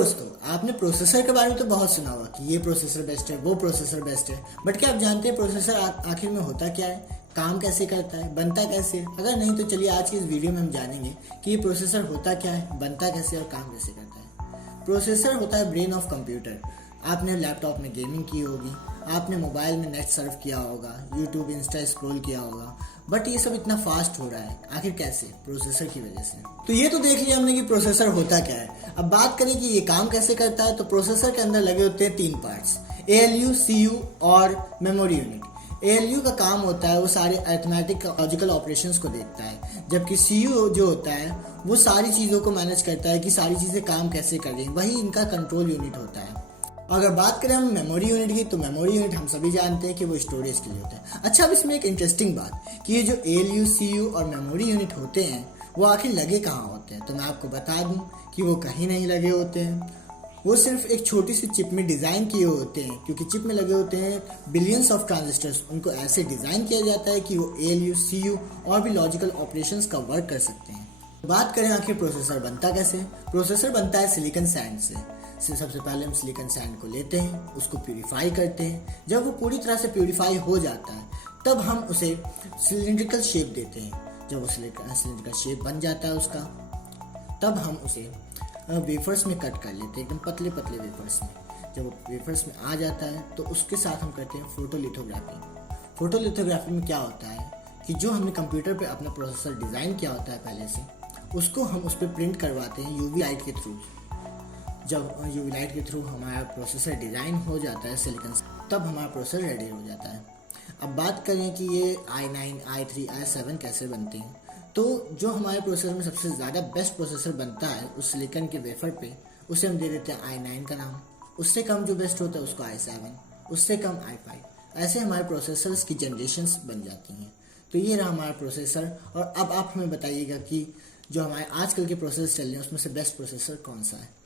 दोस्तों, आपने प्रोसेसर के बारे में तो बहुत सुना होगा कि ये प्रोसेसर बेस्ट है, वो प्रोसेसर बेस्ट है, बट क्या आप जानते हैं प्रोसेसर आखिर में होता क्या है, काम कैसे करता है, बनता कैसे है? अगर नहीं तो चलिए आज की इस वीडियो में हम जानेंगे कि ये प्रोसेसर होता क्या है, बनता कैसे और काम कैसे करता है। प्रोसेसर होता है ब्रेन ऑफ कंप्यूटर। आपने लैपटॉप में गेमिंग की होगी, आपने मोबाइल में नेट सर्फ किया होगा, यूट्यूब इंस्टा स्क्रॉल किया होगा, बट ये सब इतना फास्ट हो रहा है आखिर कैसे? प्रोसेसर की वजह से। तो ये तो देख लिया हमने कि प्रोसेसर होता क्या है। अब बात करें कि ये काम कैसे करता है, तो प्रोसेसर के अंदर लगे होते हैं 3 पार्ट्स, ALU, CPU और मेमोरी यूनिट। ALU का काम होता है वो सारे अरिथमेटिक लॉजिकल ऑपरेशंस को देखता है, जबकि CPU जो होता है वो सारी चीज़ों को मैनेज करता है कि सारी चीज़ें काम कैसे कर रही हैं, वही इनका कंट्रोल यूनिट होता है। अगर बात करें हम मेमोरी यूनिट की, तो मेमोरी यूनिट हम सभी जानते हैं कि वो स्टोरेज के लिए होता है। अच्छा, अब इसमें एक इंटरेस्टिंग बात कि ये जो ALU, CPU और मेमोरी यूनिट होते हैं वो आखिर लगे कहाँ होते हैं, तो मैं आपको बता दूं कि वो कहीं नहीं लगे होते हैं। वो सिर्फ एक छोटी सी चिप में डिज़ाइन किए होते हैं, क्योंकि चिप में लगे होते हैं बिलियंस ऑफ ट्रांजिस्टर्स। उनको ऐसे डिज़ाइन किया जाता है कि वो ALU, CPU और भी लॉजिकल ऑपरेशंस का वर्क कर सकते हैं। बात करें आखिर प्रोसेसर बनता कैसे। प्रोसेसर बनता है सिलिकॉन सैंड से। सबसे पहले हम सिलिकॉन सैंड को लेते हैं, उसको प्यूरिफाई करते हैं। जब वो पूरी तरह से प्यूरिफाई हो जाता है तब हम उसे सिलिंड्रिकल शेप देते हैं। जब वो सिलिंड्रिकल शेप बन जाता है उसका, तब हम उसे वेफर्स में कट कर लेते हैं, एकदम पतले पतले वेफर्स में। जब वो वेफर्स में आ जाता है तो उसके साथ हम करते हैं फोटोलिथोग्राफी। फोटोलिथोग्राफी में क्या होता है कि जो हमने कंप्यूटर पे अपना प्रोसेसर डिज़ाइन किया होता है पहले से, उसको हम उस पर प्रिंट करवाते हैं UV लाइट के थ्रू। जब UV लाइट के थ्रू हमारा प्रोसेसर डिज़ाइन हो जाता है सिलिकॉन से, तब हमारा प्रोसेसर रेडी हो जाता है। अब बात करें कि ये i9, i3, i7 कैसे बनते हैं, तो जो हमारे प्रोसेसर में सबसे ज़्यादा बेस्ट प्रोसेसर बनता है उस सिलिकॉन के वेफर पे, उसे हम दे देते हैं i9 का नाम। उससे कम जो बेस्ट होता है उसको i7, उससे कम i5। ऐसे हमारे प्रोसेसर्स की जनरेशन्स बन जाती हैं। तो ये रहा हमारा प्रोसेसर। और अब आप हमें बताइएगा कि जो हमारे आजकल के प्रोसेसर चल रहे हैं उसमें से बेस्ट प्रोसेसर कौन सा है।